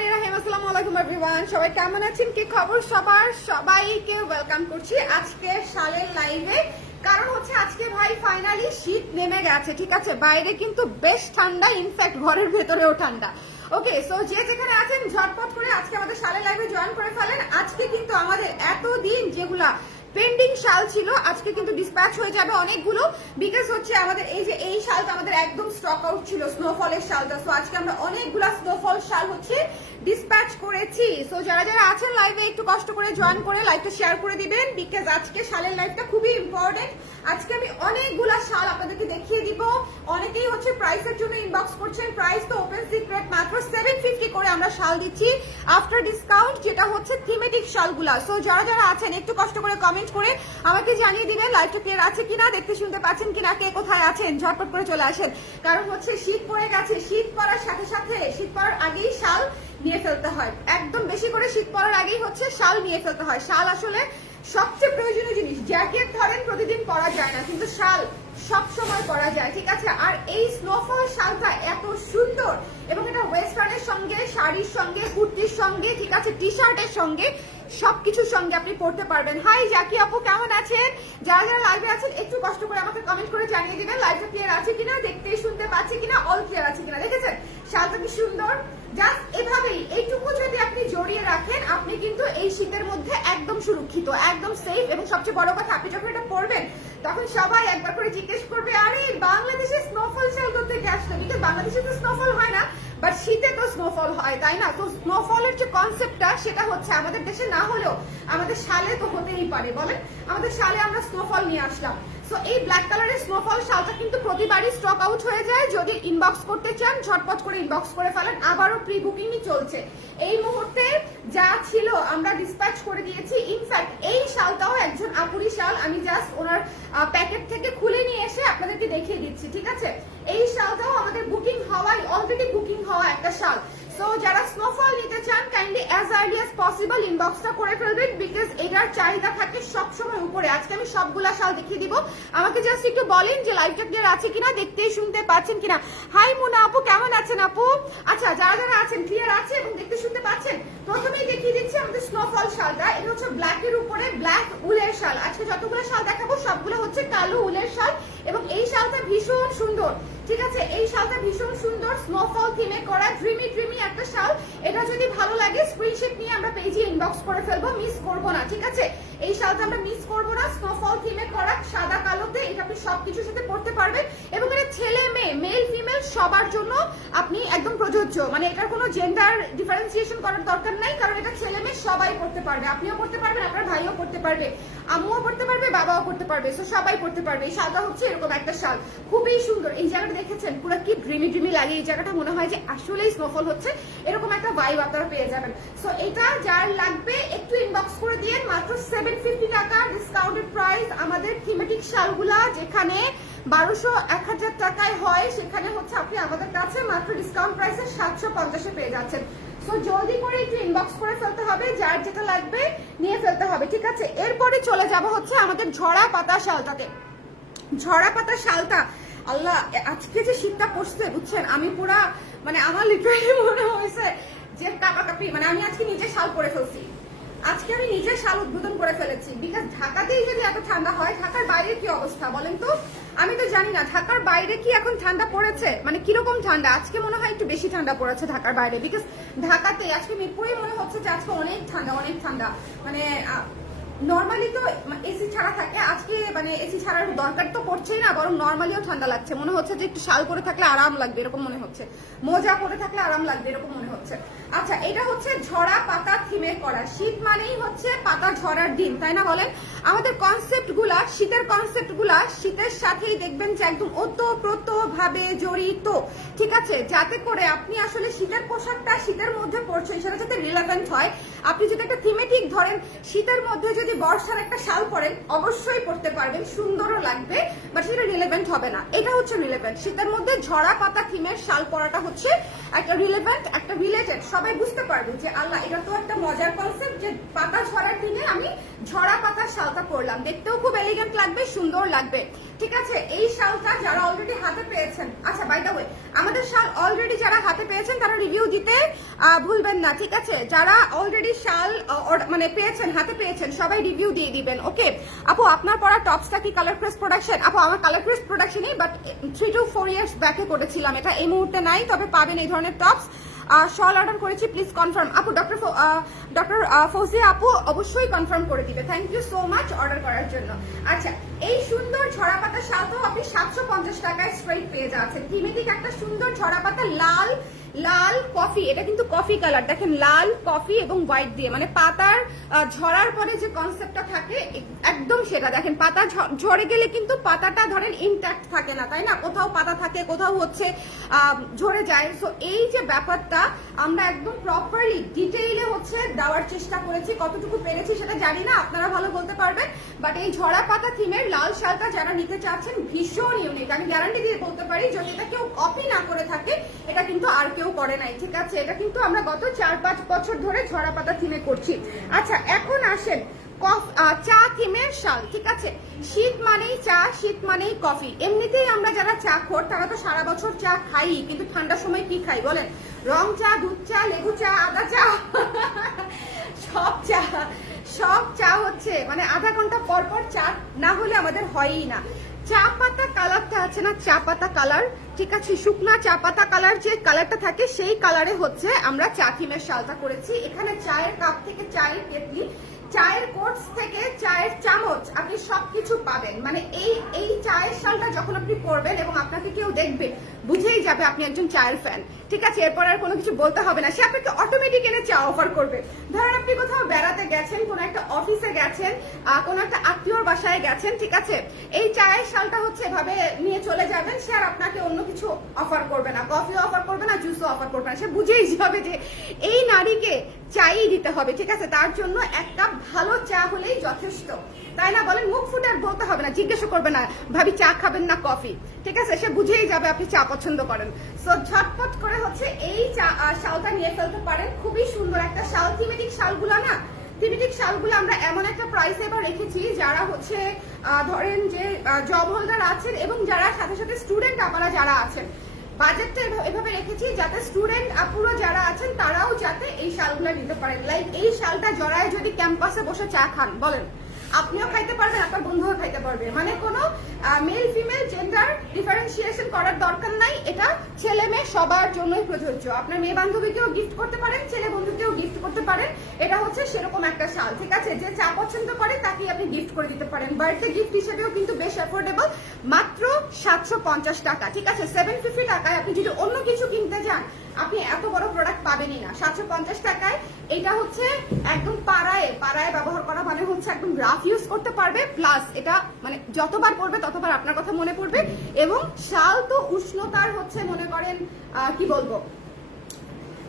বিসমিল্লাহিররহমানিররহিম। আসসালামু আলাইকুম এভরিওয়ান, সবাই কেমন আছেন? কি খবর সবার? সবাইকে ওয়েলকাম করছি আজকে শালের লাইভে। কারণ হচ্ছে আজকে ভাই ফাইনালি শীত নেমে গেছে, ঠিক আছে? বাইরে কিন্তু বেশ ঠান্ডা, ইনফ্যাক্ট ঘরের ভেতরেও ঠান্ডা। ওকে, সো যে যেখানে আছেন ঝটপট করে আজকে আমাদের শালের লাইভে জয়েন করে ফেলেন। আজকে কিন্তু আমাদের এতদিন যেগুলা পেন্ডিং শাল ছিল আজকে কিন্তু ডিসপ্যাচ হয়ে যাবে অনেকগুলো, বিকজ হচ্ছে আমাদের এই যে এই শালটা আমাদের একদম স্টক আউট ছিল, স্নোফলের শালটা। সো আজকে আমরা অনেকগুলা স্নোফল শাল হচ্ছে ডিসপ্যাচ করেছি। সো যারা যারা আছেন লাইভে একটু কষ্ট করে জয়েন করে লাইভটা শেয়ার করে দিবেন, বিকজ আজকে শালের লাইভটা খুবই ইম্পর্টেন্ট। আজকে আমি অনেকগুলা শাল আপনাদেরকে দেখিয়ে দিব। অনেকেই হচ্ছে প্রাইসের জন্য ইনবক্স করছেন, প্রাইস তো ওপেন সিক্রেট, মাত্র 750 করে আমরা শাল দিচ্ছি আফটার ডিসকাউন্ট, যেটা হচ্ছে থিমেটিক শালগুলা। সো যারা যারা আছেন একটু কষ্ট করে কমেন্ট করে আমাকে জানিয়ে দিবেন লাইভটা ক্লিয়ার আছে কিনা, দেখতে শুনতে পাচ্ছেন কিনা, কে কোথায় আছেন ঝটপট করে চলে আসেন। কারণ হচ্ছে শীত পড়ে গেছে, শীত পড়ার সাথে সাথে শীত পড়ার আগেই শাল নিয়ে ফেলতে হয়, একদম বেশি করে শীত পড়ার আগেই হচ্ছে শাল নিয়ে ফেলতে হয়। শাল আসলে সবচেয়ে প্রয়োজনীয় জিনিস। জ্যাকেট ধরেন প্রতিদিন পরা যায় না, কিন্তু শাল সব সময় পরা যায়, ঠিক আছে? আর এই স্নোফল শালটা এত সুন্দর, এবং এটা ওয়েস্টার্নের সঙ্গে, শাড়ির সঙ্গে, কুর্তির সঙ্গে, ঠিক আছে, টি শার্টের সঙ্গে, সবকিছুর সঙ্গে আপনি পড়তে পারবেন। হাই জাকি আপু, কেমন আছেন? যারা যারা লাইভে আছেন একটু কষ্ট করে আমাকে কমেন্ট করে জানিয়ে দিবেন লাইভটা ক্লিয়ার আছে কিনা, দেখতে শুনতে পাচ্ছি কিনা, অল ক্লিয়ার আছে কিনা। দেখেছেন শালটা কি সুন্দর? জাস্ট এভাবেই এইটুকু যদি আপনি জড়িয়ে রাখেন, আপনি কিন্তু এই শীতের মধ্যে একদম সুরক্ষিত, একদম সেফ। এবং সবচেয়ে বড় কথা, আপনি যখন এটা পরবেন তখন সবাই একবার করে জিজ্ঞেস করবে, আরে বাংলাদেশে স্নোফল শাল করতে আসলো, কিন্তু বাংলাদেশে তো স্নোফল হয় না, বাট শীতে তো স্নোফল হয়, তাই না? তো স্নোফলের যে কনসেপ্টটা সেটা হচ্ছে আমাদের দেশে না হলেও আমাদের শালে তো হতেই পারে। বলেন, আমাদের শালে আমরা স্নোফল নিয়ে আসলাম। সো এই ব্ল্যাক কালারের স্নোফল শালটা কিন্তু প্রতিবারই স্টক আউট হয়ে যায়। যদি ইনবক্স করতে চান ঝটপট করে ইনবক্স করে ফেলেন, আবারও প্রি বুকিংই চলছে। এই মুহূর্তে যা ছিল আমরা ডিসপ্যাচ করে দিয়েছি। ইনফ্যাক্ট এই শালটাও একজন আপুরি শাল, আমি জাস্ট ওনার প্যাকেট থেকে খুলে নিয়ে এসে আপনাদেরকে দেখিয়ে দিচ্ছি, ঠিক আছে? এই শালটাও আমাদের বুকিং হওয়াই, অলরেডি বুকিং হওয়া একটা শাল। সো যারা স্নোফল নিতে চান kindly as early as possible ইনবক্সটা করে ফেলবেন, বিকজ এটার চাহিদা থাকে সবসময় উপরে। আজকে আমি সবগুলা শাল দেখিয়ে দিব, আমাকে জাস্ট একটু বলেন যে লাইভটা ক্লিয়ার আছে কিনা, দেখতে শুনতে পাচ্ছেন কিনা। হাই মুনা আপু, কেমন আছেন আপু? আচ্ছা, যারা যারা আছেন ক্লিয়ার আছে এবং দেখতে শুনতে পাচ্ছেন, প্রথমেই দেখিয়ে দিচ্ছি আমাদের স্নোফল শালটা। এটা হচ্ছে ব্ল্যাকের উপরে ব্ল্যাক উলের শাল। আজকে যতগুলো শাল দেখাবো সবগুলো হচ্ছে কালো উলের শাল, এবং এই শালটা ভীষণ সুন্দর, ঠিক আছে? এই শালটা ভীষণ সুন্দর, স্নোফল থিমে করা ড্রিমি ড্রিমি একটা শাল। এটা যদি ভালো লাগে স্ক্রিনশট নিয়ে আমরা পেজে ইনবক্স করে ফেলবো, মিস করবো না, ঠিক আছে? এই শালটা আমরা মিস করবো না। স্নোফল থিমে করা সাদা কালোতে, এটা আপনি সবকিছুর সাথে পড়তে পারবেন, এবং এটা ছেলে মেয়ে, মেল ফিমেল সবার জন্য আপনি একদম প্রযোজ্য। মানে এটার কোনো জেন্ডার ডিফারেন্সিয়েশন করার দরকার নাই, কারণ এটা ছেলে মেয়ে সবাই পড়তে পারবে। আপনিও পড়তে পারবেন, আপনার ভাইও পড়তে পারবে, আম্মুও পড়তে পারবে, বাবাও পড়তে পারবে, সো সবাই পড়তে পারবে। এই শালটা হচ্ছে এরকম একটা শাল, খুবই সুন্দর। এই জায়গাটা দেখেছেন পুরো কি ড্রিমি ড্রিমি লাগে, এই জায়গাটা মনে হয় যে আসলেই স্নোফল হচ্ছে, এরকম একটা ভাইব আপনারা পেয়ে যাবেন। সো এটা যার লাগবে একটু ইনবক্স করে দিয়ে, মাত্র 750 টাকা ডিসকাউন্টেড প্রাইস। আমাদের থিমেটিক শালগুলা যেখানে 1200-1000 টাকায় হয়, সেখানে হচ্ছে আপনি আমাদের কাছে মাত্র ডিসকাউন্ট প্রাইসে 750-এ পেয়ে যাচ্ছেন। সো জলদি করে একটু ইনবক্স করে ফেলতে হবে, যার যেটা লাগবে নিয়ে ফেলতে হবে, ঠিক আছে? এরপরে চলে যাব হচ্ছে আমাদের ঝরা পাতা শালটাতে। ঝরা পাতা শালটা, আল্লাহ, আজকে যে শীতটা পড়ছে বুঝছেন, আমি পুরা মানে আমার লিটারালি মনে হয়েছে যে কাঁপাকাঁপি। মানে আমি আজকে নিজে শাল পরে ফেলছি, আজকে আমি নিজের শাল উদ্বোধন করে ফেলেছি, বিকজ ঢাকাতেই যদি এত ঠান্ডা হয়, ঢাকার বাইরে কি অবস্থা বলেন তো? আমি তো জানি না ঢাকার বাইরে কি এখন ঠান্ডা পড়েছে, মানে কিরকম ঠান্ডা। আজকে মনে হয় একটু বেশি ঠান্ডা পড়েছে ঢাকার বাইরে, বিকজ ঢাকাতে আজকে মিরপুরে মনে হচ্ছে যে আজকে অনেক ঠান্ডা, অনেক ঠান্ডা। মানে নর্মালি তো এসি ছাড়া থাকে, আজকে মানে এসি ছাড়ার দরকার তো পড়ছেই না, বরং নর্মালিও ঠান্ডা লাগছে। মনে হচ্ছে যে একটু শাল পরে থাকলে আরাম লাগবে, এরকম মনে হচ্ছে, মোজা পরে থাকলে আরাম লাগবে, এরকম মনে হচ্ছে। আচ্ছা, এটা হচ্ছে ঝরা পাতা থিমে করা। শীত মানেই হচ্ছে পাতা ঝরার দিন, তাই না বলেন? আমাদের কনসেপ্ট গুলা, শীতের কনসেপ্ট গুলা শীতের সাথেই দেখবেন যে একদম ওতপ্রোত ভাবে জড়িত, ঠিক আছে? যাতে করে আপনি আসলে শীতের পোশাকটা শীতের মধ্যে পরছেন সেটা যাতে রিলেভেন্ট হয়। আপনি যদি একটা থিমেটিক ধরেন, শীতের মধ্যে যদি বর্ষার একটা শাল পরেন অবশ্যই পরতে পারবেন, সুন্দরও লাগবে, বাট সেটা রিলেভেন্ট হবে না। এটা হচ্ছে রিলেভেন্ট। শীতের মধ্যে ঝরা পাতা থিমের শাল পরাটা হচ্ছে একটা রিলেভেন্ট, একটা রিলেটেড, সবাই বুঝতে পারবে যে আল্লাহ, এটা তো একটা মজার কনসেপ্ট যে পাতা ঝরার দিনে আমি ঝরা পাতার শালটা পরলাম, দেখতেও খুব এলিগেন্ট লাগবে, সুন্দর লাগবে। ঠিক আছে, এই শালটা যারা অলরেডি হাতে পেয়েছেন, আচ্ছা বাই দ্য ওয়ে আমাদের শাল অলরেডি যারা হাতে পেয়েছেন তারা রিভিউ দিতে ভুলবেন না। ঠিক আছে, যারা অলরেডি শাল মানে পেয়েছেন, হাতে পেয়েছেন, সবাই রিভিউ দিয়ে দিবেন। ওকে আপু, আপনার পরা টপসটা কি কালার ক্রেস প্রোডাকশন? আপু আমার কালার ক্রেস প্রোডাকশনই, বাট 3 to 4 ইয়ার্স ব্যাকে করেছিলাম, এটা এই মুহূর্তে নাই, তবে পাবেন এই ধরনের টপস। শল অর্ডার করেছি, প্লিজ কনফার্ম। আপু ডক্টর ফৌজিয়া আপু অবশ্যই কনফার্ম করে দিবে, thank you so much order করার জন্য। আচ্ছা, এই সুন্দর ঝরা পাতা শালটাও আপনি 750 টাকায় স্ট্রেট পেয়ে যাচ্ছেন। থিমেটিক একটা সুন্দর ঝরা পাতা, লাল লাল কফি, এটা কিন্তু কফি কালার, দেখেন লাল কফি এবং হোয়াইট দিয়ে, মানে পাতার ঝরার পরে যে কনসেপ্টটা থাকে একদম সেটা। দেখেন পাতা ঝরে গেলে কিন্তু পাতাটা ধরেন ইনট্যাক্ট থাকে না, তাই না? কোথাও পাতা থাকে, কোথাও হচ্ছে ঝরে যায়। সো এই যে ব্যাপারটা আমরা একদম প্রপারলি ডিটেইলে হচ্ছে দেওয়ার চেষ্টা করেছি, কতটুকু পেরেছি সেটা জানি না, আপনারা ভালো বলতে পারবেন। বাট এই ঝরা পাতা থিমের লাল শালটা যারা নিতে চাচ্ছেন ভীষণ ইউনিক, আমি গ্যারান্টি দিয়ে বলতে পারি যদি এটা কেউ কপি না করে থাকে এটা কিন্তু আর কেউ করে নাই। ঠিক আছে, এটা কিন্তু আমরা গত 4-5 বছর ধরে ঝরা পাতা থিমে করছি। আচ্ছা, এখন আসেন চা থিমের শাল। ঠিক আছে, শীত মানেই চা, শীত মানেই কফি। এমনিতেই আমরা যারা চা খোর তারা তো সারা বছর চা খাই, কিন্তু ঠান্ডার সময় কি খাই বলেন? রং চা, দুধ চা, লেবু চা, আদা চা, সব চা হচ্ছে মানে আধা ঘন্টা পর পর চা না হলে আমাদের হয়ই না। চা পাতা কালারটা আছে না, চা পাতা কালার, ঠিক আছে, শুকনা চা পাতা কালার যে কালারটা থাকে সেই কালারে হচ্ছে আমরা চা থিমের শালটা করেছি। এখানে চায়ের কাপ থেকে চায়ের কেটলি, চায়ের কোটস থেকে চায়ের চামচ, আপনি সবকিছু পাবেন। মানে এই চায়ের শালটা যখন আপনি পরবেন এবং আপনাকে কেউ দেখবে বুঝেই যাবে আপনি একজন চায়ের ফ্যান। ঠিক আছে, এরপর আর কোনো কিছু বলতে হবে না, সে আপনাকে অটোমেটিক এনে চা অফার করবে। ধরেন আপনি কোথাও বেড়াতে গেছেন, কোনো একটা অফিসে গেছেন, কোনো একটা আত্মীয়র বাসায় গেছেন, ঠিক আছে, এই চায়ের শালটা হচ্ছে এভাবে নিয়ে চলে যাবেন, সে আর আপনাকে অন্য কিছু অফার করবে না, কফিও অফার করবে না, জুসও অফার করবে না, সে বুঝেই যাবে যে এই নারীকে চাই দিতে হবে। ঠিক আছে, তার জন্য এক কাপ ভালো চা হলেই যথেষ্ট, তাই না বলেন? মুখ ফুটে আর বলতে হবে না, জিজ্ঞেস করবে না ভাবি চা খাবেন না কফি, ঠিক আছে, সে বুঝেই যাবে আপনি চা পছন্দ করেন। সো ঝটপট করে হচ্ছে এই শালটা নিয়ে ফেলতে পারেন, খুবই সুন্দর একটা শাল। থিমেটিক শালগুলো না, থিমেটিক শালগুলো আমরা এমন একটা প্রাইসে এবার রেখেছি যারা হচ্ছে ধরেন যে জব হোল্ডার আছেন এবং যারা সাথে সাথে স্টুডেন্ট আপনারা যারা আছেন, বাজেটটা এভাবে রেখেছি যাতে স্টুডেন্ট আপুরা যারা আছেন তারাও যাতে এই শালগুলো নিতে পারেন। লাইক এই শালটা জড়ায় যদি ক্যাম্পাসে বসে চা খান বলেন, আপনিও খাইতে পারবেন, আপনার বন্ধুও খাইতে পারবে, মানে কোনো মেল ফিমেল জেন্ডার ডিফারেন্সিয়েশন করার দরকার নাই, এটা ছেলে মেয়ে সবার জন্যই প্রযোজ্য। আপনার মেয়ে বান্ধবীকেও গিফট করতে পারেন, ছেলে বন্ধুকেও গিফট করতে পারেন, এটা হচ্ছে সেরকম একটা শাল। ঠিক আছে, যে চা পছন্দ করে তাকে আপনি গিফট করে দিতে পারেন, বার্থডে গিফট হিসেবেও কিন্তু বেশ অ্যাফোর্ডেবল, মাত্র 750 টাকা। ঠিক আছে, 750 টাকায় আপনি যদি অন্য কিছু কিনতে যান আপনি এত বড় প্রোডাক্ট পাবেনই না। 750 টাকায় এটা হচ্ছে একদম পাড়ায় ব্যবহার করা, মানে হচ্ছে একদম রাফ ইউজ করতে পারবে, প্লাস এটা মানে যতবার পরবে ততবার আপনার কথা মনে পড়বে। এবং শাল তো উষ্ণতার হচ্ছে মনে করেন কি বলবো,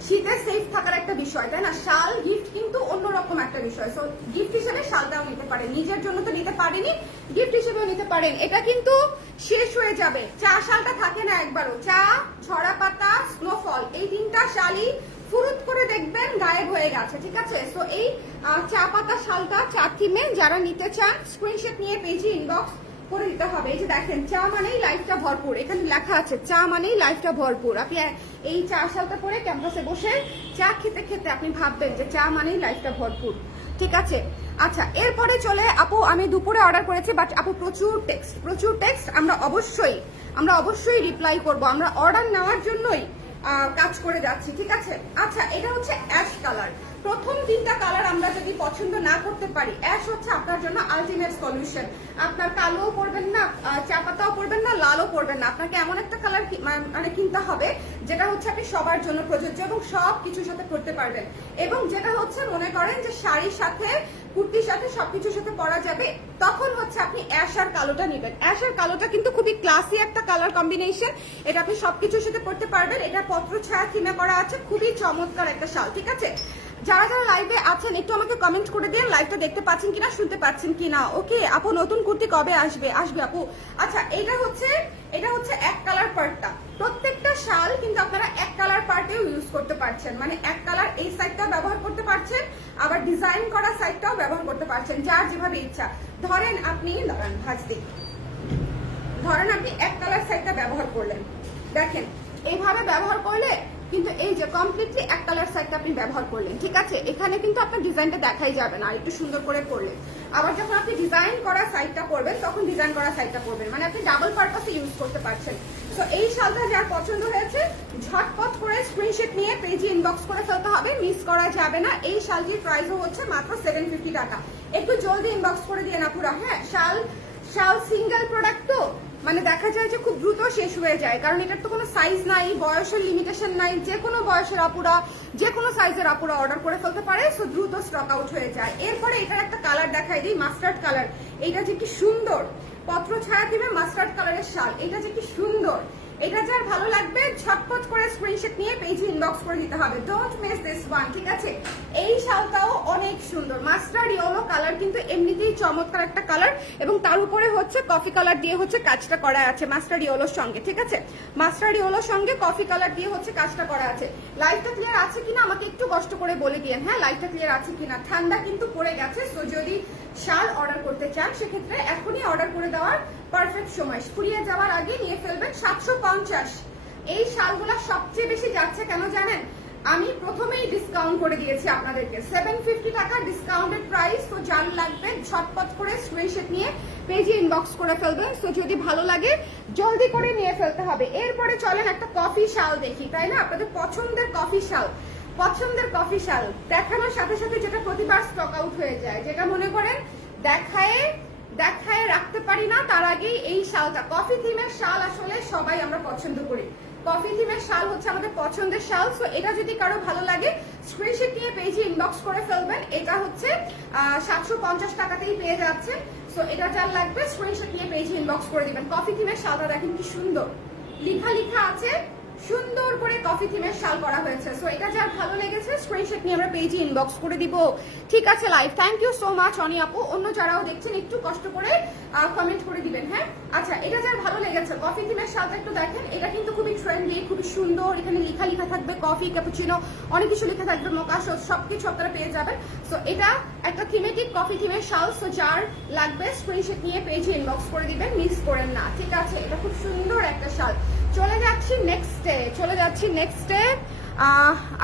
শীতে সেফ থাকার একটা বিষয়, তাই না? শাল গিফট কিন্তু অন্যরকম একটা বিষয়। সো গিফট হিসেবে শালটাও নিতে পারেন, নিজের জন্য তো নিতে পারেনি, গিফট হিসেবেও নিতে পারেন। এটা কিন্তু শেষ হয়ে যাবে, চা শালটা থাকে না একবারও। চা, ঝরা পাতা, স্নোফল, এই তিনটা শালই ফুরুত করে দেখবেন গায়েব হয়ে গেছে। ঠিক আছে, সো এই চা পাতা শালটা চা থিমে যারা নিতে চান স্ক্রিনশট নিয়ে পেজে ইনবক্স করে দিতে হবে। এই যে দেখেন, চা মানেই লাইফটা ভরপুর, এখানে লেখা আছে চা মানেই লাইফটা ভরপুর। আপনি এই চা শালটা পরে ক্যাম্পাসে বসে চা খেতে খেতে আপনি ভাববেন যে চা মানেই লাইফটা ভরপুর। ঠিক আছে, আচ্ছা এরপরে চলে আপু, আমি দুপুরে অর্ডার করেছি, বাট আপু প্রচুর টেক্সট, আমরা অবশ্যই রিপ্লাই করব, আমরা অর্ডার নেওয়ার জন্যই কাজ করে যাচ্ছি। ঠিক আছে, আচ্ছা এটা হচ্ছে অ্যাশ কালার। প্রথম তিনটা কালার আমরা যদি পছন্দ না করতে পারি, অ্যাশ হচ্ছে আপনার জন্য আলটিমেট সলিউশন। আপনার কালোও পরবেন না, চা পাতাও পরবেন না, লালও পরবেন না, আপনাকে এমন একটা কালার মানে কিনতে হবে যেটা হচ্ছে আপনি সবার জন্য প্রযোজ্য এবং সব কিছুর সাথে পরতে পারবেন, এবং যেটা হচ্ছে মনে করেন যে শাড়ির সাথে কুর্তির সাথে সবকিছুর সাথে পরা যাবে, তখন হচ্ছে আপনি অ্যাশ আর কালোটা নেবেন। অ্যাশ আর কালোটা কিন্তু খুবই ক্লাসি একটা কালার কম্বিনেশন, এটা আপনি সবকিছুর সাথে পরতে পারবেন। এটা পত্র ছায়া থিমে করা আছে, খুবই চমৎকার একটা শাল। ঠিক আছে, যারা যারা লাইভে আছেন একটু আমাকে কমেন্ট করে দিন লাইভটা দেখতে পাচ্ছেন কিনা, শুনতে পাচ্ছেন কিনা। ওকে আপু, নতুন কুর্তি কবে আসবে? আসবে আপু। আচ্ছা এটা হচ্ছে এক কালার পার্টটা, প্রত্যেকটা প্রত্যেকটা শাল কিন্তু আপনারা এক কালার পার্টেও ইউজ করতে পারছেন, মানে এক কালার এই সাইডটাও ব্যবহার করতে পারছেন, আবার ডিজাইন করা সাইডটাও ব্যবহার করতে পারছেন, যার যেভাবে ইচ্ছা। ধরেন আপনি ধরেন আপনি এক কালার সাইডটা ব্যবহার করলেন, দেখেন এইভাবে ব্যবহার করলে কিন্তু এই যে কমপ্লিটলি এক কালার সাইডটা আপনি ব্যবহার করলেন, ঠিক আছে। এখানে কিন্তু আপনার ডিজাইনটা দেখাই যাবে না, একটু সুন্দর করে করলে। আবার যখন আপনি ডিজাইন করা সাইডটা করবেন তখন ডিজাইন করা সাইডটা করবেন, মানে আপনি ডাবল পারপাসে ইউজ করতে পারছেন। তো এই শালটা যার পছন্দ হয়েছে ঝটপট করে স্ক্রিনশট নিয়ে পেজে ইনবক্স করে ফেলতে হবে, মিস করা যাবে না। এই শালটির প্রাইসও হচ্ছে মাত্র 750 টাকা। একটু জলদি ইনবক্স করে দিয়ে না পুরো, হ্যাঁ। শাল সিঙ্গেল প্রোডাক্ট তো মানে দেখা যায় যে খুব দ্রুত শেষ হয়ে যায়, কারণ এটার তো কোনো সাইজ নাই, বয়সের লিমিটেশন নাই, যে কোনো বয়সের আপুরা যে কোনো সাইজের আপুরা অর্ডার করে ফেলতে পারে, সো দ্রুত স্টক আউট হয়ে যায়। এরপরে এটার একটা কালার দেখাই দিই, মাস্টার্ড কালার। এইটা যে কি সুন্দর পত্র ছায়া দিবে মাস্টার্ড কালারের শাল, এটা যে কি সুন্দর। এটা যার ভালো লাগবে ঝটপট করে স্ক্রিনশট নিয়ে পেজে ইনবক্স করে দিতে হবে, ডোন্ট মিস দিস ওয়ান, ঠিক আছে। এই শালটাও অনেক সুন্দর, মাস্টার্ড ইয়েলো কালার, কিন্তু এমনিতেই চমৎকার একটা কালার, এবং তার উপরে হচ্ছে কফি কালার দিয়ে হচ্ছে কাজটা করা আছে মাস্টার্ড ইয়েলোর সঙ্গে, ঠিক আছে। মাস্টার্ড ইয়েলোর সঙ্গে কফি কালার দিয়ে হচ্ছে কাজটা করা আছে। লাইটটা ক্লিয়ার আছে কিনা আমাকে একটু কষ্ট করে বলে দিয়েন, হ্যাঁ, লাইটটা ক্লিয়ার আছে কিনা। ঠান্ডা কিন্তু পড়ে গেছে, সো যদি শাল অর্ডার করতে চান সেক্ষেত্রে এখনই অর্ডার করে দেওয়ার পারফেক্ট সময়, ফুরিয়ে যাওয়ার আগে নিয়ে ফেলবেন। 750 এই শালগুলা সবচেয়ে বেশি যাচ্ছে কেন জানেন, আমি প্রথমেই ডিসকাউন্ট করে দিয়েছি আপনাদেরকে, 750 টাকা ডিসকাউন্টেড প্রাইস। তো যার লাগবে ঝটপট করে স্ক্রিনশট নিয়ে পেজে ইনবক্স করে ফেলবেন। তো যদি ভালো লাগে জলদি করে নিয়ে ফেলতে হবে। এরপরে চলেন একটা কফি শাল দেখি, তাই না, আপনাদের পছন্দের কফি শাল। দেখানোর সাথে সাথে যেটা প্রতিবার স্টক আউট হয়ে যায়, যেটা মনে করেন দেখায় রাখতে পারি না, তার আগেই এই শালটা। কফি থিমের শাল আসলে সবাই আমরা পছন্দ করি, কফি থিমের শাল হচ্ছে আমাদের পছন্দের শাল। সো এটা যদি কারো ভালো লাগে স্ক্রিনশট নিয়ে পেজে ইনবক্স করে ফেলবেন। এটা হচ্ছে 750 টাকাতেই পেয়ে যাচ্ছে। সো এটা যার লাগবে স্ক্রিনশট নিয়ে পেজে ইনবক্স করে দিবেন। কফি থিমের শালটা দেখেন কি সুন্দর, লেখা আছে, সুন্দর করে কফি থিমের শাল করা হয়েছে। সো এটা যার ভালো লেগেছে স্ক্রিনশট নিয়ে আমরা পেজে ইনবক্স করে দিব, ঠিক আছে। Live thank you so much Oni আপু, অন্য যারাও দেখছেন একটু কষ্ট করে কমেন্ট করে দিবেন, হ্যাঁ। আচ্ছা, এটা যার ভালো লেগেছে কফি থিমের শালটা একটু দেখেন, এটা কিন্তু খুবই ট্রেন্ডি, খুবই সুন্দর। এখানে লেখা থাকবে কফি, ক্যাপুচিনো, অনেক কিছু লেখা থাকবে, মোকা, সবকিছু আপনারা পেয়ে যাবেন। সো এটা একটা থিমেটিক কফি থিমের শাল। সো যার লাগবে স্ক্রিনশট নিয়ে পেজে ইনবক্স করে দিবেন, মিস করেন না, ঠিক আছে। এটা খুব সুন্দর একটা শাল। চলে যাচ্ছি নেক্সটে।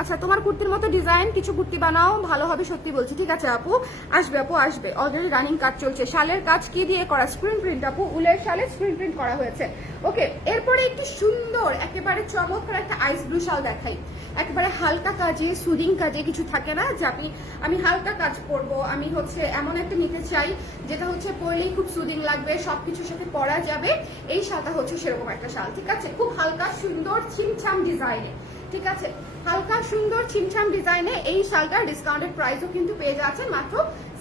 আচ্ছা, তোমার কুর্তির মতো ডিজাইন কিছু কুর্তি বানাও, ভালো হবে সত্যি বলছি, ঠিক আছে আপু। আসবে অলরেডি রানিং কাজ চলছে। শালের কাজ কি দিয়ে করা? স্ক্রিন প্রিন্ট আপু, উলের শালে স্ক্রিন প্রিন্ট করা হয়েছে। ওকে, এরপরে একটু সুন্দর একেবারে চমৎকার একটা আইস ব্লু শাল দেখাই। একেবারে হালকা কাজে, সুদিং কাজে, কিছু থাকে না যে আমি হালকা কাজ করব, আমি হচ্ছে এমন একটা নিতে চাই যেটা হচ্ছে পরলেই খুব সুদিং লাগবে, সবকিছুর সাথে পরা যাবে। এই শালটা হচ্ছে সেরকম একটা শাল, ঠিক আছে। খুব হালকা সুন্দর ছিমছাম ডিজাইনে, ঠিক আছে, হালকা সুন্দর ছিমছাম ডিজাইনে এই শালটার ডিসকাউন্টেড প্রাইসও কিন্তু পেয়ে যাচ্ছে মাত্র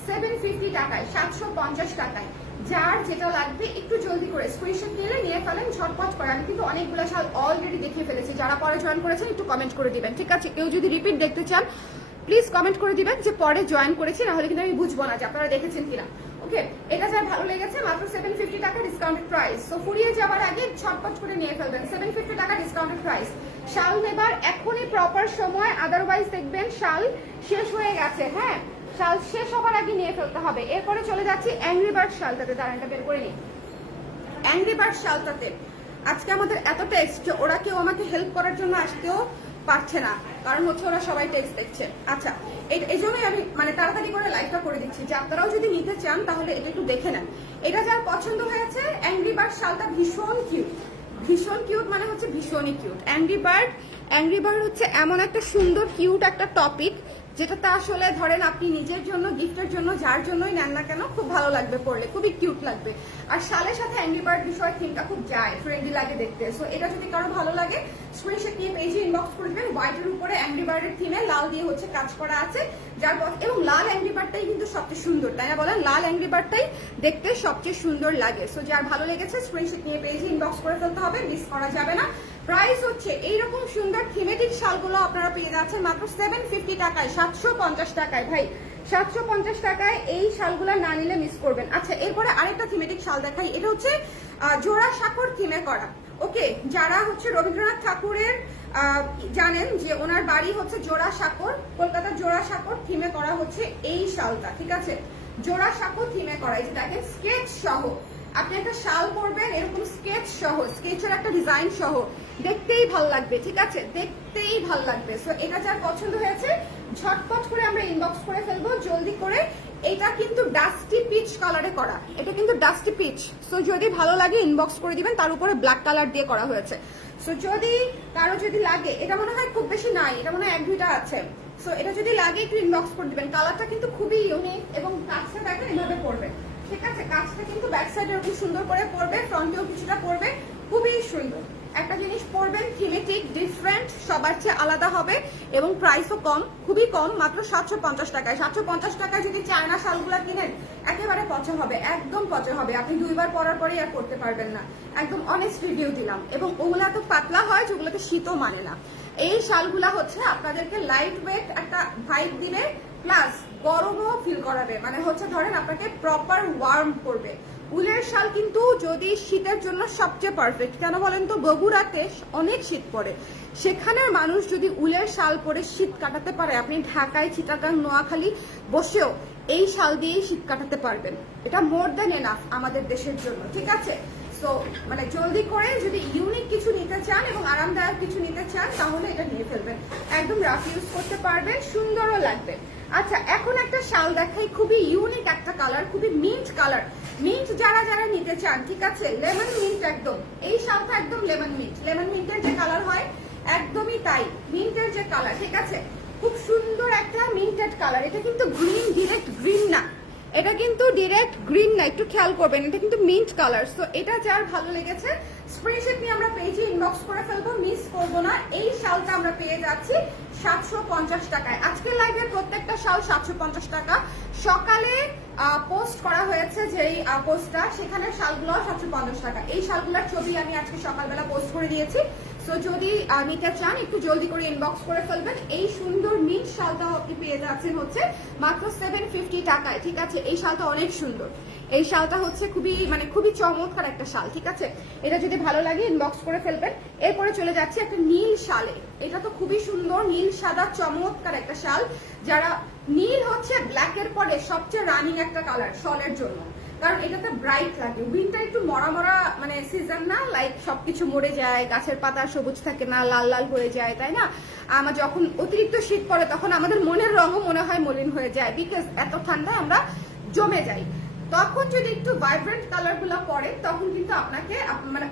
750 টাকায়, 750 টাকায়। যার যেটা লাগবে একটু জলদি করে স্ক্রিনশট নিয়ে ফেলেন ঝটপট করে। আমি কিন্তু অনেকগুলো শাল অলরেডি দেখিয়ে ফেলেছি, যারা পরে জয়েন করেছেন একটু কমেন্ট করে দিবেন, ঠিক আছে। কেউ যদি রিপিট দেখতে চান প্লিজ কমেন্ট করে দিবেন যে পরে জয়েন করেছি, না হলে কিন্তু আমি বুঝবো না যে আপনারা দেখেছেন কিনা। ওকে, এটা যার ভালো লেগেছে মাত্র 750 টাকা ডিসকাউন্টেড প্রাইস। তো ফুরিয়ে যাওয়ার আগে ঝটপট করে নিয়ে ফেলবেন, 750 টাকা ডিসকাউন্টেড প্রাইস। শাল নেবার এখনই প্রপার সময়, আদারওয়াইজ দেখবেন শাল শেষ হয়ে গেছে, হ্যাঁ, শাল শেষ হবার আগে নিয়ে ফেলতে হবে। এরপরে চলে যাচ্ছি অ্যাংরি বার্ড শালটাতে, দাঁড়ানটা বের করে নিই। অ্যাংরি বার্ড শালটাতে আজকে আমাদের এত টেক্সট যে ওরা কেউ আমাকে হেল্প করার জন্য আসতেও পারছে না, কারণ হচ্ছে ওরা সবাই টেক্সট দেখছে। আচ্ছা, এই জন্যই আমি মানে তাড়াতাড়ি করে লাইভটা করে দিচ্ছি যে আপনারাও যদি নিতে চান তাহলে এটা একটু দেখে নেন। এটা যার পছন্দ হয়েছে, অ্যাংরি বার্ড শালটা ভীষণ কিউট, মানে হচ্ছে ভীষণই কিউট। অ্যাংরি বার্ড হচ্ছে এমন একটা সুন্দর কিউট একটা টপিক যেটাতে আসলে ধরেন আপনি নিজের জন্য, গিফটের জন্য, যার জন্যই নেন না কেন খুব ভালো লাগবে পড়লে, খুবই কিউট লাগবে। আর শালের সাথে অ্যাংরি বার্ড বিষয় থিমটা খুব যায়, ট্রেন্ডি লাগে দেখতে। সো এটা যদি কারো ভালো লাগে স্ক্রিনশট নিয়ে পেজে ইনবক্স করে দেবেন। হোয়াইটের উপরে অ্যাংরি বার্ডের থিমে লাল দিয়ে হচ্ছে কাজ করা আছে, এবং লাল অ্যাংরি বার্ডটাই কিন্তু সবচেয়ে সুন্দর, তাই না বলেন? লাল অ্যাংরি বার্ডটাই দেখতে সবচেয়ে সুন্দর লাগে। সো যার ভালো লেগেছে স্ক্রিনশট নিয়ে পেজে ইনবক্স করে ফেলতে হবে, মিস করা যাবে না। প্রাইস হচ্ছে এইরকম সুন্দর থিমেটিক শালগুলো আপনারা পেয়ে যাচ্ছেন মাত্র 750 টাকায়, 750 টাকায়। ভাই 750 টাকায় এই শালগুলো না নিলে মিস করবেন। আচ্ছা, এরপরে আরেকটা থিমেটিক শাল দেখাই। এটা হচ্ছে জোড়া সাঁকর থিমে করা, ওকে, যারা হচ্ছে রবীন্দ্রনাথ ঠাকুরের জানেন যে ওনার বাড়ি হচ্ছে জোড়াসাঁকোর, কলকাতার জোড়াসাঁকোর থিমে করা হচ্ছে এই শালটা, ঠিক আছে? জোড়াসাঁকো থিমে করা, এই যে দেখেন স্কেচ সহ আপনি একটা শাল পরবেন এরকম স্কেচ সহ, স্কেচের একটা ডিজাইন সহ, দেখতেই ভাল লাগবে, ঠিক আছে? দেখতেই ভাল লাগবে। সো এটা যার পছন্দ হয়েছে ঝটপট করে আমরা ইনবক্স করে ফেলবো জলদি করে। এটা কিন্তু ডাস্টি পিচ কালারে করা, এটা কিন্তু ডাস্টি পিচ। সো যদি ভালো লাগে ইনবক্স করে দিবেন, তার উপরে ব্ল্যাক কালার দিয়ে করা হয়েছে। সো যদি কারো যদি লাগে, এটা মনে হয় খুব বেশি নাই, এটা মনে হয় 1-2টা আছে। সো এটা যদি লাগে একটু ইনবক্স করে দিবেন। কালারটা কিন্তু খুবই ইউনিক এবং কাজটা দেখেন এভাবে পড়বে, ঠিক আছে? কাজটা কিন্তু ব্যাক সাইডে এরকম সুন্দর করে পড়বে, ফ্রন্টেও কিছুটা পড়বে, খুবই সুন্দর একটা জিনিস পরবেন, থিমেটিক ডিফারেন্ট, সবার চেয়ে আলাদা হবে এবং প্রাইসও কম, খুবই কম, মাত্র 750 টাকায়। 750 টাকায় যদি চায়না শালগুলা কিনেন একেবারে পচা হবে, একদম পচা হবে, আপনি 2বার পরার পরেই আর পরতে পারবেন না। একদম অনেস্ট রিভিউ দিলাম। এবং ওগুলা তো পাতলা হয় যেগুলোতে শীতও মানে না। এই শালগুলা হচ্ছে আপনাদেরকে লাইট ওয়েট একটা ভাইব দিবে, প্লাস গরমও ফিল করাবে, মানে হচ্ছে ধরেন আপনাকে প্রপার ওয়ার্ম করবে। উলের শাল কিন্তু যদি শীতের জন্য সবচেয়ে পারফেক্ট, কেন বলেন তো? বগুড়াতে অনেক শীত পড়ে, সেখানের মানুষ যদি উলের শাল পরে শীত কাটাতে পারে, আপনি ঢাকায়, চিটাগাং, নোয়াখালী বসেও এই শাল দিয়েই শীত কাটাতে পারবেন। এটা মোর দ্যান এনাফ আমাদের দেশের জন্য, ঠিক আছে? সো মানে জলদি করে যদি ইউনিক কিছু নিতে চান এবং আরামদায়ক কিছু নিতে চান তাহলে এটা নিয়ে ফেলবেন, একদম রাফ ইউজ করতে পারবেন, সুন্দরও লাগবে। আচ্ছা, এখন একটা শাল দেখাই, খুবই ইউনিক একটা কালার, খুবই মিন্ট কালার। মিন্ট যারা যারা নিতে চান, ঠিক আছে? লেমন মিন্ট একদম, এই শালটা একদম লেমন মিন্ট। লেমন মিন্টের যে কালার হয় একদমই তাই, মিন্টের যে কালার, ঠিক আছে? খুব সুন্দর একটা মিন্টেড কালার। এটা কিন্তু গ্রিন, ডিরেক্ট গ্রিন না, এটা কিন্তু ডিরেক্ট গ্রিন না, একটু খেয়াল করবেন, এটা কিন্তু মিন্ট কালার। সো এটা যার ভালো লেগেছে স্ক্রিনশট নিয়ে আমরা পেজে ইনবক্স করে ফেলবো, মিস করবো না। এই শালটা আমরা পেয়ে যাচ্ছি 750 টাকায়। আজকের লাইভের প্রত্যেকটা শাল 750 টাকা। সকালে পোস্ট করা হয়েছে যেই পোস্টটা, সেখানে শালগুলো 750 টাকা। এই শালগুলোর ছবি আমি আজকে সকালবেলা পোস্ট করে দিয়েছি। সো যদি নিতে চান একটু জলদি করে ইনবক্স করে ফেলবেন। এই সুন্দর মিন্ট শালটা আপনি পেয়ে যাচ্ছেন হচ্ছে মাত্র 750 টাকায়, ঠিক আছে? এই শালটা অনেক সুন্দর, এই শালটা হচ্ছে খুবই চমৎকার একটা শাল, ঠিক আছে? এটা যদি ভালো লাগে ইনবক্স করে ফেলবেন। এরপরে চলে যাচ্ছে একটা নীল শালে, এটা তো খুবই সুন্দর, নীল সাদা চমৎকার একটা শাল। যারা নীল হচ্ছে ব্ল্যাকের পরে সবচেয়ে রানিং একটা কালার শলের জন্য, কারণ এটাতে ব্রাইট লাগে। উইন্টার একটু মরা মরা মানে সিজন না, লাইক সবকিছু মরে যায়, গাছের পাতা সবুজ থাকে না, লাল লাল হয়ে যায়, তাই না? আমার যখন অতিরিক্ত শীত পড়ে তখন আমাদের মনের রঙও মনে হয় মলিন হয়ে যায়, বিকজ এত ঠান্ডায় আমরা জমে যাই। তখন যদি একটু ভাইব্রেন্ট কালার গুলো পরে তখন কিন্তু আপনাকে মানে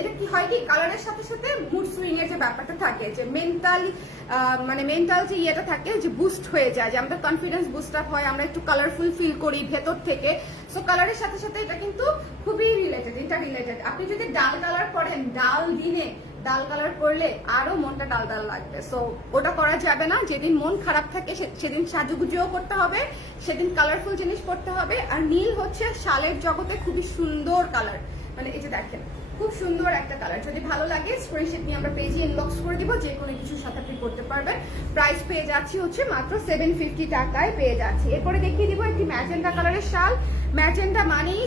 এটা কি হয় কি, কালারের সাথে সাথে মুড সুইং এর যে ব্যাপারটা থাকে, যে মেন্টাল যে ইয়েটা থাকে, যে বুস্ট হয়ে যায়, যে আমাদের কনফিডেন্স বুস্ট আপ হয়, আমরা একটু কালারফুল ফিল করি ভেতর থেকে। সো কালারের সাথে সাথে এটা কিন্তু খুবই রিলেটেড। আপনি যদি ডাল কালার করেন, ডাল কালার করলে আরো মনটা ডাল ডাল লাগবে। সো ওটা করা যাবে না। যেদিন মন খারাপ থাকে সেদিন সাজুগুজুও করতে হবে, সেদিন কালারফুল জিনিস করতে হবে। আর নীল হচ্ছে শালের জগতে খুবই সুন্দর কালার, মানে এই যে দেখেন খুব সুন্দর একটা কালার। যদি ভালো লাগে স্ক্রিনশট নিয়ে আমরা পেজে ইনবক্স করে দিব, যে কোনো কিছুর সাথে আপনি করতে পারবেন। প্রাইস পেয়ে যাচ্ছি হচ্ছে মাত্র 750 টাকায় পেয়ে যাচ্ছি। এরপরে দেখিয়ে দিব একটি ম্যাজেন্ডা কালারের শাল। ম্যাজেন্ডা মানেই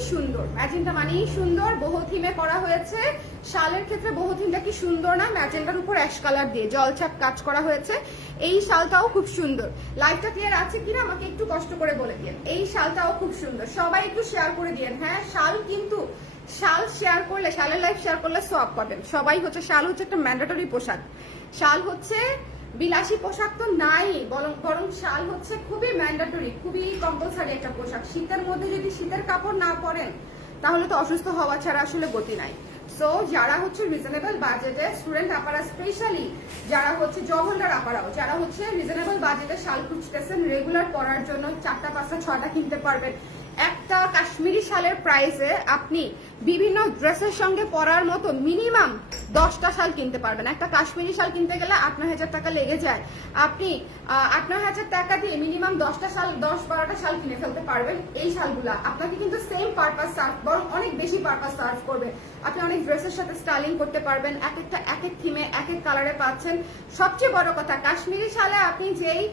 সুন্দর, বহু থিমে করা হয়েছে। শালের ক্ষেত্রে বহু থিমটা কি সুন্দর না? ম্যাজেন্ডার উপর অ্যাশ কালার দিয়ে জলছাপ কাজ করা হয়েছে। এই শালটাও খুব সুন্দর। লাইভটা ক্লিয়ার আছে কিনা আমাকে একটু কষ্ট করে বলে দিন। এই শালটাও খুব সুন্দর, সবাই একটু শেয়ার করে দিন। হ্যাঁ, শাল শেয়ার করলে, শালের লাইভ শেয়ার করলে সব পাবেন সবাই। হচ্ছে শাল হচ্ছে একটা ম্যান্ডেটরি পোশাক। শাল হচ্ছে বিলাসী পোশাক তো নাই, বরং শাল হচ্ছে খুবই ম্যান্ডেটরি, খুবই কম্পালসারি একটা পোশাক। শীতের মধ্যে যদি শীতের কাপড় না পরেন তাহলে তো অসুস্থ হওয়া ছাড়া আসলে গতি নাই। সো যারা হচ্ছে রিজনেবল বাজেটে, স্টুডেন্ট আপারা স্পেশালি, যারা হচ্ছে জবহোল্ডার আপারাও, যারা হচ্ছে রিজনেবল বাজেটে শাল খুঁজতেছেন রেগুলার পরার জন্য, 4টা 5টা 6টা কিনতে পারবেন। একটা কাশ্মীরি শালের প্রাইসে আপনি বিভিন্ন ড্রেসের সঙ্গে পরার মতো মিনিমাম 10টা শাল কিনতে পারবেন। একটা কাশ্মীরি শাল কিনতে গেলে 8-9 টাকা লেগে যায়। আপনি 8-9 টাকা দিয়ে মিনিমাম 10টা শাল, 10-12টা শাল কিনে ফেলতে পারবেন। এই শালগুলা আপনাকে কিন্তু সেম পারপাস সার্ভ, বরং অনেক বেশি পারপাস সার্ভ করবে। আপনি অনেক ড্রেসের সাথে স্টাইলিং করতে পারবেন। এক এক থিমে এক এক কালারে পাচ্ছেন। সবচেয়ে বড় কথা, কাশ্মীরি শালে আপনি যেই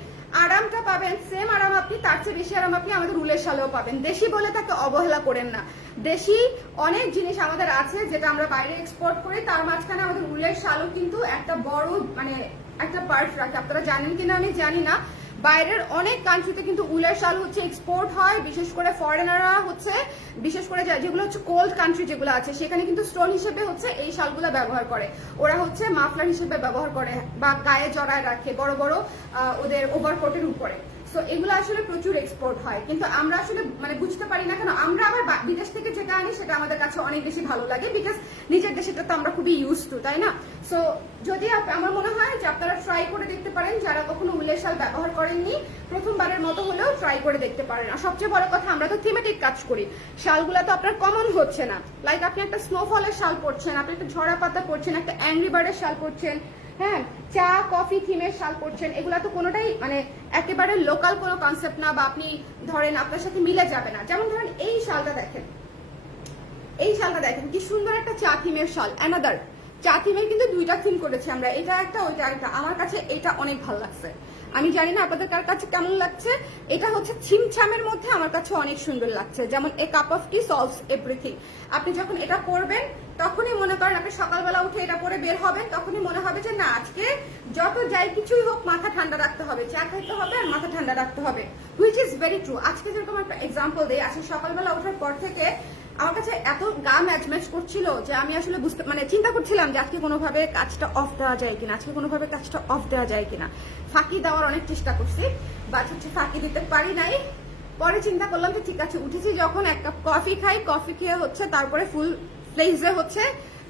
আরামটা পাবেন, সেম আরাম আপনি তার চেয়ে বেশি আরাম আপনি আমাদের উলের শালেও পাবেন। দেশি বলে তাকে অবহেলা করেন না, দেশি অনেক জিনিস আমাদের আছে যেটা আমরা বাইরে এক্সপোর্ট করি, তার মাঝখানে আমাদের উলের শালও কিন্তু একটা বড় মানে একটা পার্ট রাখে। আপনারা জানেন কিনা আমি জানি না, বাইরের অনেক কান্ট্রিতে কিন্তু উলের শাল হচ্ছে এক্সপোর্ট হয়, বিশেষ করে ফরেনাররা হচ্ছে, বিশেষ করে যেগুলো হচ্ছে কোল্ড কান্ট্রি যেগুলো আছে সেখানে কিন্তু স্টোন হিসেবে হচ্ছে এই শালগুলো ব্যবহার করে, ওরা হচ্ছে মাফলার হিসেবে ব্যবহার করে বা গায়ে জড়ায় রাখে বড় বড় ওদের ওভারকোটের উপরে। সো এগুলো আসলে প্রচুর এক্সপোর্ট হয়, কিন্তু আমরা আসলে মানে বুঝতে পারি না কেন। আমরা আবার বিদেশ থেকে যেটা আনি সেটা আমাদের কাছে অনেক বেশি ভালো লাগে, বিকজ নিজের দেশেটা তো আমরা খুবই ইউজ টু, তাই না? সো যদি আমার মনে হয় যে আপনারা ট্রাই করে দেখতে পারেন, যারা কখনো উলের শাল ব্যবহার করেননি প্রথমবারের মতো হলেও ট্রাই করে দেখতে পারেন। আর সবচেয়ে বড় কথা, আমরা তো থিমেটিক কাজ করি, শালগুলো তো আপনার কমন হচ্ছে না। লাইক আপনি একটা স্নোফলের শাল পরছেন, আপনি একটা ঝরা পাতা পরছেন, একটা অ্যাংরি বার্ডের শাল পরছেন, হ্যাঁ, চা কফি থিমের শাল পরছেন, এগুলা তো কোনোটাই মানে একেবারে লোকাল কোনো কনসেপ্ট না, বা আপনি ধরেন আপনার সাথে মিলে যাবে না। যেমন ধরেন এই শালটা দেখেন, এই শালটা দেখেন কি সুন্দর একটা চা থিমের শাল, অ্যানাদার চা থিমের কিন্তু দুইটা থিম করেছি আমরা, এটা একটা ওইটা একটা। আমার কাছে এটা অনেক ভালো লাগছে, আমি জানি না আপনাদের কার কাছে কেমন লাগছে। এটা হচ্ছে ছিমছামের মধ্যে আমার কাছে অনেক সুন্দর লাগছে, যেমন a cup of tea solves everything. আপনি যখন এটা পরবেন তখনই মনে করেন, আপনি সকালবেলা উঠে এটা পরে বের হবেন, তখনই মনে হবে যে না, আজকে যত যাই কিছুই হোক মাথা ঠান্ডা রাখতে হবে, চা খাইতে হবে আর মাথা ঠান্ডা রাখতে হবে, হুইচ ইজ ভেরি ট্রু। আজকে যেরকম একটা এক্সাম্পল দেই, আজকে সকালবেলা ওঠার পর থেকে আমার কাছে এত গা ম্যাচ করছিল যে আমি আসলে মানে চিন্তা করছিলাম যে আজকে কোনোভাবে কাজটা অফ দেওয়া যায় কিনা, আজকে কোনোভাবে কাজটা অফ দেওয়া যায় কিনা। ফাঁকি দেওয়ার অনেক চেষ্টা করছি, বাট হচ্ছে ফাঁকি দিতে পারি নাই। পরে চিন্তা করলাম যে ঠিক আছে, উঠেছি যখন এক কাপ কফি খাই, কফি খেয়ে হচ্ছে তারপরে ফুল ফ্লেজে হচ্ছে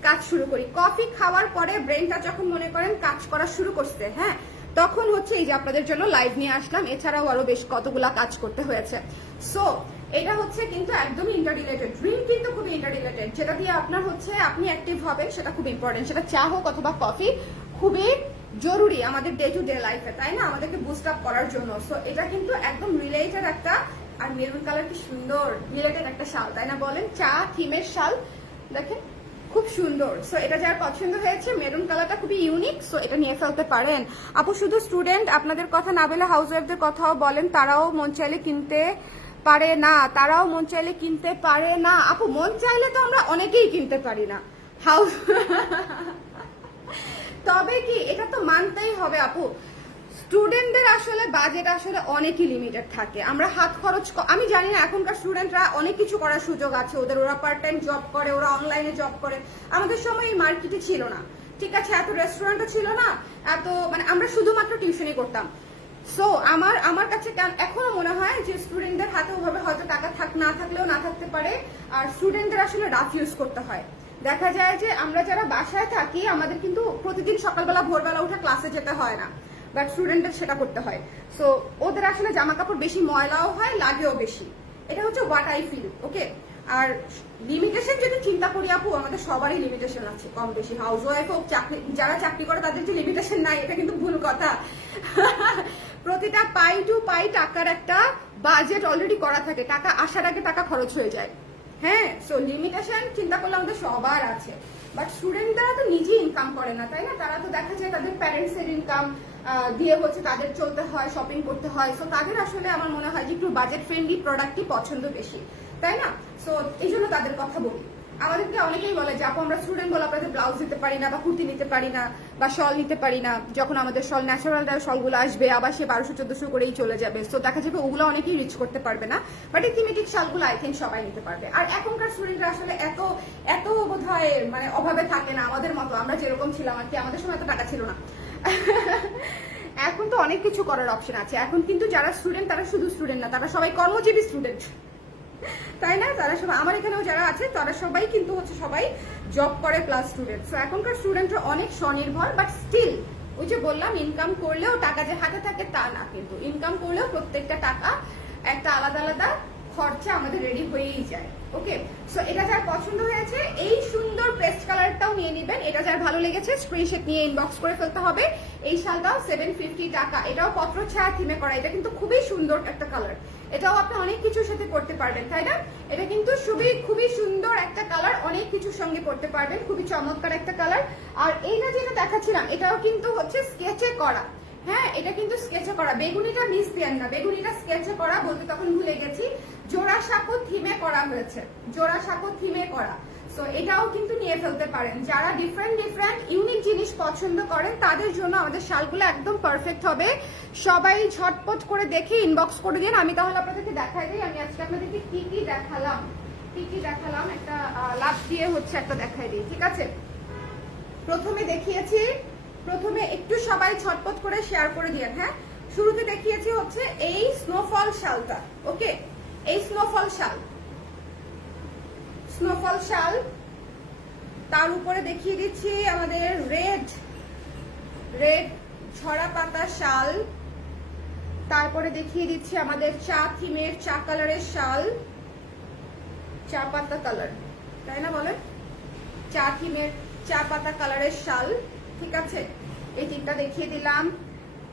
কাজ শুরু করি। কফি খাওয়ার পরে ব্রেনটা যখন মনে করেন কাজ করা শুরু করছে, হ্যাঁ, তখন হচ্ছে এই যে আপনাদের জন্য লাইভ নিয়ে আসলাম। এছাড়াও আরো বেশ কতগুলা কাজ করতে হয়েছে। সো এটা হচ্ছে কিন্তু একদমই ইন্টাররিলেটেড, ড্রিঙ্ক কিন্তু খুবই ইন্টাররিলেটেড, যেটা দিয়ে আপনার হচ্ছে আপনি অ্যাক্টিভ হবেন সেটা খুব ইম্পর্টেন্ট। সেটা চা হোক অথবা কফি, খুবই জরুরি আমাদের ডে টু ডে লাইফে, তাই না, আমাদেরকে বুস্ট আপ করার জন্য। সো এটা কিন্তু একদম রিলেটেড একটা, আর মেরুন কালার কি সুন্দর রিলেটেড একটা শাল, তাই না বলেন? চা থিমের শাল দেখেন খুব সুন্দর। সো এটা যার পছন্দ হয়েছে, মেরুন কালারটা খুবই ইউনিক, সো এটা নিয়ে ফেলতে পারেন। আপু শুধু স্টুডেন্ট আপনাদের কথা না বলে হাউস ওয়াইফদের কথাও বলেন, তারাও মন চাইলে কিনতে পারে না, তারাও মন চাইলে কিনতে পারে না। আপু মন চাইলে তো আমরা অনেকেই কিনতে পারি না হাউস তবে কি এটা তো মানতেই হবে আপু, স্টুডেন্টদের আসলে বাজেট আসলে অনেকই লিমিটেড থাকে। আমরা হাত খরচ, আমি জানি না এখনকার স্টুডেন্টরা অনেক কিছু করার সুযোগ আছে ওদের, ওরা পার্ট টাইম জব করে, ওরা অনলাইনে জব করে। আমাদের সময় এই মার্কেটে ছিল না, ঠিক আছে, এত রেস্টুরেন্টও ছিল না, এত মানে আমরা শুধুমাত্র টিউশনই করতাম। সো আমার কাছে এখনো মনে হয় যে স্টুডেন্টদের হাতে ওভাবে হয়তো টাকা না থাকলেও না থাকতে পারে, আর স্টুডেন্টদের আসলে রাফ ইউজ করতে হয়। দেখা যায় যে আমরা যারা বাসায় থাকি আমাদের কিন্তু প্রতিদিন সকালবেলা ভোরবেলা উঠে ক্লাসে যেতে হয় না, বাট স্টুডেন্টদের সেটা করতে হয়। সো ওদের আসলে জামা কাপড় বেশি ময়লাও হয়, লাগেও বেশি, এটা হচ্ছে হোয়াট আই ফিল। ওকে, আর লিমিটেশন যদি চিন্তা করি আপু, আমাদের সবারই লিমিটেশন আছে কম বেশি, হাউস ওয়াইফ হোক, চাকরি যারা চাকরি করে তাদের যে লিমিটেশন নাই এটা কিন্তু ভুল কথা প্রতিটা পাই টু পাই টাকার একটা বাজেট অলরেডি করা থাকে, টাকা আসার আগে টাকা খরচ হয়ে যায়, হ্যাঁ। সো লিমিটেশন চিন্তা করলে আমাদের সবার আছে, বাট স্টুডেন্টরা তো নিজেই ইনকাম করে না, তাই না? তারা তো দেখা যায় তাদের প্যারেন্টস এর ইনকাম দিয়ে হচ্ছে তাদের চলতে হয়, শপিং করতে হয়। সো তাদের আসলে আমার মনে হয় যে একটু বাজেট ফ্রেন্ডলি প্রোডাক্টই পছন্দ বেশি, তাই না? সো এই জন্য তাদের কথা বলি। আমাদেরকে অনেকেই বলে যে আপু আমরা স্টুডেন্ট বলে আপনাদের ব্লাউজ দিতে পারি না, বা কুর্তি নিতে পারি না, বা শল নিতে পারি না। যখন আমাদের শল ন্যাচারাল শলগুলো আসবে আবার সে 1200-1400 করেই চলে যাবে, তো দেখা যাবে ওগুলো অনেকেই রিচ করতে পারবে না, বাট এই থিমেটিক শালগুলো আই থিঙ্ক সবাই নিতে পারবে। আর এখনকার স্টুডেন্টরা আসলে এত এত বোধহয় মানে অভাবে থাকে না আমাদের মতো, আমরা যেরকম ছিলাম আর কি, আমাদের সময় এত টাকা ছিল না এখন তো অনেক কিছু করার অপশন আছে। এখন কিন্তু যারা স্টুডেন্ট তারা শুধু স্টুডেন্ট না, তারা সবাই কর্মজীবী স্টুডেন্ট, তাই না? তারা সবাই, আমার এখানেও যারা আছে তারা সবাই কিন্তু হচ্ছে সবাই জব করে প্লাস স্টুডেন্ট। সো এখনকার স্টুডেন্টরা অনেক স্বনির্ভর, বাট স্টিল ওই যে বললাম ইনকাম করলেও টাকা যে হাতে থাকে তা না, কিন্তু ইনকাম করলেও প্রত্যেকটা টাকা একটা আলাদা আলাদা খরচা আমাদের রেডি হয়েই যায়। ওকে, সো এটা যার পছন্দ হয়েছে এই সুন্দর পেস্ট কালারটাও নিয়ে নেবেন। এটা যার ভালো লেগেছে স্ক্রিনশট নিয়ে ইনবক্স করে ফেলতে হবে। এই শালটাও 750 টাকা, এটাও পত্র ছায়া থিমে করা, এটা কিন্তু খুবই সুন্দর একটা কালার, এটাও আপনি অনেক কিছুর সাথে করতে পারবেন, তাই না? এটা কিন্তু খুবই সুন্দর একটা কালার, অনেক কিছুর সঙ্গে করতে পারবেন, খুবই চমৎকার একটা কালার। আর এইটা যেটা দেখাচ্ছিলাম এটাও কিন্তু হচ্ছে স্কেচে করা, হ্যাঁ এটা কিন্তু স্কেচে করা, বেগুনিটা মিস দেন না, বেগুনিটা স্কেচে করা, বলতে তখন ভুলে গেছি। জোড়াসাঁকো থিমে করা হয়েছে, জোড়াসাঁকো থিমে করা। সো এটাও কিন্তু নিয়ে ফেলতে পারেন। যারা ডিফারেন্ট ডিফারেন্ট ইউনিক জিনিস পছন্দ করেন তাদের জন্য আমাদের শালগুলো একদম পারফেক্ট হবে। সবাই ঝটপট করে দেখে ইনবক্স করে দিন। আমি তাহলে আপনাদেরকে দেখাই দিই, আমি আজকে আপনাদেরকে কি কি দেখালাম, কি কি দেখালাম একটা লাভ দিয়ে হচ্ছে একটা দেখাই দিই, ঠিক আছে। প্রথমে দেখিয়েছি, প্রথমে একটু সবাই ঝটপট করে শেয়ার করে দিয়ে, হ্যাঁ শুরুতে দেখিয়েছি হচ্ছে এই স্নোফল শালটা, ওকে এই স্নোফল শাল, স্নোফল শাল। তার উপরে দেখিয়ে দিচ্ছি আমাদের রেড রেড ঝরা পাতা শাল। তারপরে দেখিয়ে দিচ্ছি আমাদের চা থিমের চা কালারের শাল, চা পাতা কালার, তাই না বলেন, চা থিমের চা পাতা কালারের শাল, ঠিক আছে। এই তিনটা দেখিয়ে দিলাম।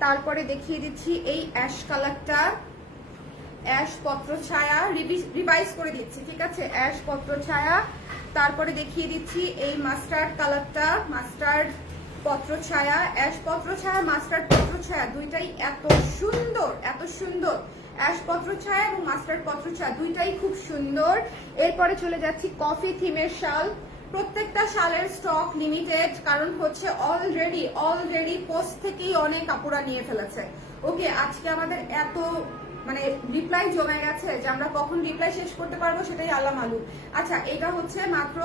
তারপরে দেখিয়ে দিচ্ছি এই অ্যাশ কালারটা, অ্যাশ পত্র ছায়া, রিভাইজ করে দিচ্ছি, ঠিক আছে, অ্যাশ পত্র ছায়া। তারপরে দেখিয়ে দিচ্ছি এই মাস্টার্ড কালারটা, মাস্টার্ড পত্র ছায়া, অ্যাশ পত্র ছায়া, মাস্টার্ড পত্র ছায়া, দুইটাই এত সুন্দর, এত সুন্দর। অ্যাশ পত্র ছায়া এবং মাস্টার্ড পত্র ছায়া দুইটাই খুব সুন্দর। এরপরে চলে যাচ্ছি কফি থিমের শাল। প্রত্যেকটা শালের স্টক লিমিটেড, কারণ হচ্ছে অলরেডি পোস্ট থেকেই অনেক কাপড়া নিয়ে ফেলেছে। ওকে আজকে আমাদের এত মানে রিপ্লাই জমে গেছে যে আমরা কখন রিপ্লাই শেষ করতে পারবো সেটাই আল্লাহ মালুম। আচ্ছা এটা হচ্ছে মাত্র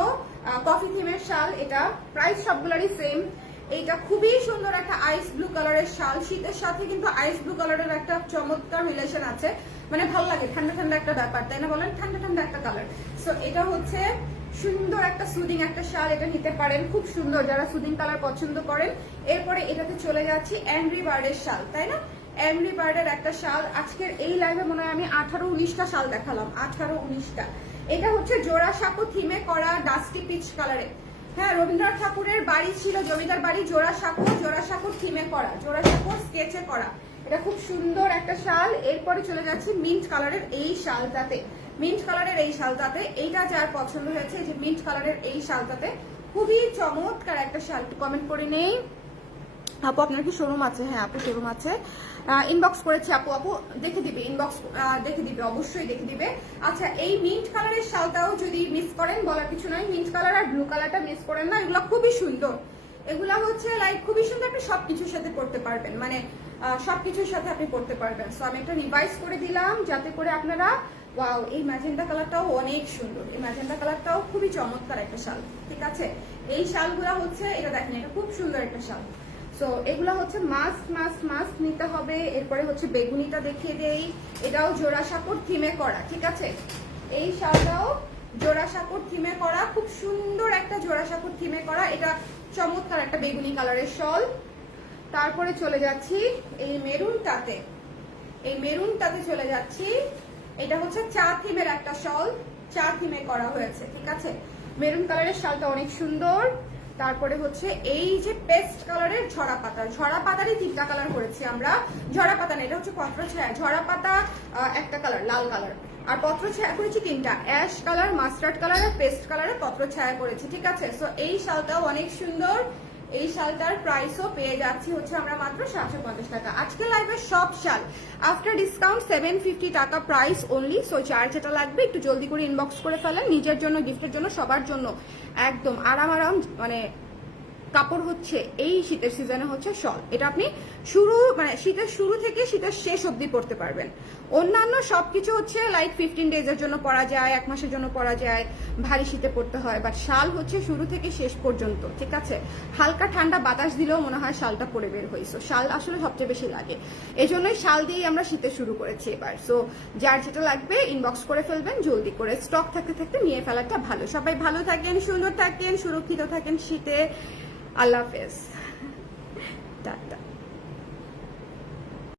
কফি থিমের শাল, এটা প্রাইস সবগুলোরই সেম। এইটা খুবই সুন্দর একটা আইস ব্লু কালারের শাল, শীতের সাথে কিন্তু আইস ব্লু কালারের একটা চমৎকার রিলেশন আছে, মানে ভালো লাগে, ঠান্ডা ঠান্ডা একটা ব্যাপার, তাই না বলেন, ঠান্ডা ঠান্ডা একটা কালার। সো এটা হচ্ছে সুন্দর একটা সুদিং একটা শাল, এটা নিতে পারেন, খুব সুন্দর যারা সুদিং কালার পছন্দ করেন। এরপরে এটাতে চলে যাচ্ছি অ্যাংরি বার্ডের শাল, তাই না, অ্যাংরি বার্ডের একটা শাল। আজকের এই লাইভে মনে হয় আমি 18-19টা শাল দেখালাম, 18-19টা। এটা হচ্ছে জোড়াসাঁকো থিমে করা ডাস্টি পিচ কালারে। হ্যাঁ রবীন্দ্রনাথ ঠাকুরের বাড়ি ছিল, জমিদার বাড়ি, জোড়াসাঁকো থিমে করা, জোড়াসাঁকো স্কেচে করা, এটা খুব সুন্দর একটা শাল। এরপরে চলে যাচ্ছি মিন্ট কালারের এই শালটাতে, মিন্ট কালারের এই শালটাতে, এইটা যার পছন্দ হয়েছে যে মিন্ট কালারের এই শালটাতে, খুবই চমৎকার একটা শাল। কমেন্ট করে নেই আপু আপনার কি শোরুম আছে? হ্যাঁ আপু শোরুম আছে, ইনবক্স করেছি আপু, আপু দেখে দিবে, ইনবক্স দেখে দিবে, অবশ্যই দেখে দিবে। আচ্ছা এই মিন্ট কালারের শালটাও যদি মিস করেন বলার কিছু নাই, মিন্ট কালার আর ব্লু কালারটা মিস করেন না, এগুলো খুবই সুন্দর, এগুলা হচ্ছে লাইক খুবই সুন্দর, আপনি সবকিছুর সাথে পড়তে পারবেন, মানে সবকিছুর সাথে আপনি পড়তে পারবেন। সো আমি একটা রিভাইজ করে দিলাম যাতে করে আপনারা, ওয়াও এই ম্যাজেন্ডা কালারটাও অনেক সুন্দর, এই ম্যাজেন্ডা কালারটাও খুবই চমৎকার একটা শাল, ঠিক আছে। এই শালগুলা হচ্ছে, এটা দেখেন এটা খুব সুন্দর একটা শাল। সো এগুলা হচ্ছে মাস্ট নিতে হবে। এরপরে হচ্ছে বেগুনিটা দেখিয়ে দেই, এটাও জোড়াসাঁকোর থিমে করা, ঠিক আছে, এই শালটাও জোড়াসাঁকোর থিমে করা, খুব সুন্দর একটা জোড়াসাঁকোর থিমে করা, এটা চমৎকার একটা বেগুনি কালারের শল। তারপরে চলে যাচ্ছি এই মেরুনটাতে, এই মেরুনটাতে চলে যাচ্ছি, এটা হচ্ছে চা থিমের একটা শল, চা থিমে করা হয়েছে, ঠিক আছে, মেরুন কালারের শালটা অনেক সুন্দর। তারপরে হচ্ছে এই যে পেস্ট কালারের ঝরা পাতা, ঝরা পাতারই তিনটা কালার করেছি আমরা, ঝরা পাতা না এটা হচ্ছে পত্র ছায়া, ঝরা পাতা একটা কালার লাল কালার, আর পত্র ছায়া করেছি তিনটা, অ্যাশ কালার, মাস্টার্ড কালার আর পেস্ট কালারের পত্র ছায়া করেছি, ঠিক আছে। সো এই শালটাও অনেক সুন্দর, এই শালটার প্রাইসও পেয়ে যাচ্ছি হচ্ছে আমরা মাত্র 750 টাকা। আজকে লাইভে সব শাল আফটার ডিসকাউন্ট 750 টাকা প্রাইস অনলি। সো যার যেটা লাগবে একটু জলদি করে ইনবক্স করে ফেলেন, নিজের জন্য, গিফটের জন্য, সবার জন্য একদম আরাম মানে কাপড় হচ্ছে এই শীতের সিজনে হচ্ছে শল, এটা আপনি মানে শীতের শুরু থেকে শীতের শেষ অবধি পরতে পারবেন। অন্যান্য সবকিছু হচ্ছে লাইক 15 ডেজের জন্য পরা যায়, 1 মাসের জন্য পরা যায়, ভারী শীতে পড়তে হয়, বাট শাল হচ্ছে শুরু থেকে শেষ পর্যন্ত, ঠিক আছে। হালকা ঠান্ডা বাতাস দিলেও মনে হয় শালটা পরে বের হয়েছে, শাল আসলে সবচেয়ে বেশি লাগে, এই জন্যই শাল দিয়েই আমরা শীতে শুরু করেছি এবার। সো যার যেটা লাগবে ইনবক্স করে ফেলবেন জলদি করে, স্টক থাকতে থাকতে নিয়ে ফেলাটা ভালো। সবাই ভালো থাকেন, সুন্দর থাকেন, সুরক্ষিত থাকেন শীতে। আল্লাহ হাফেজ, টাটা।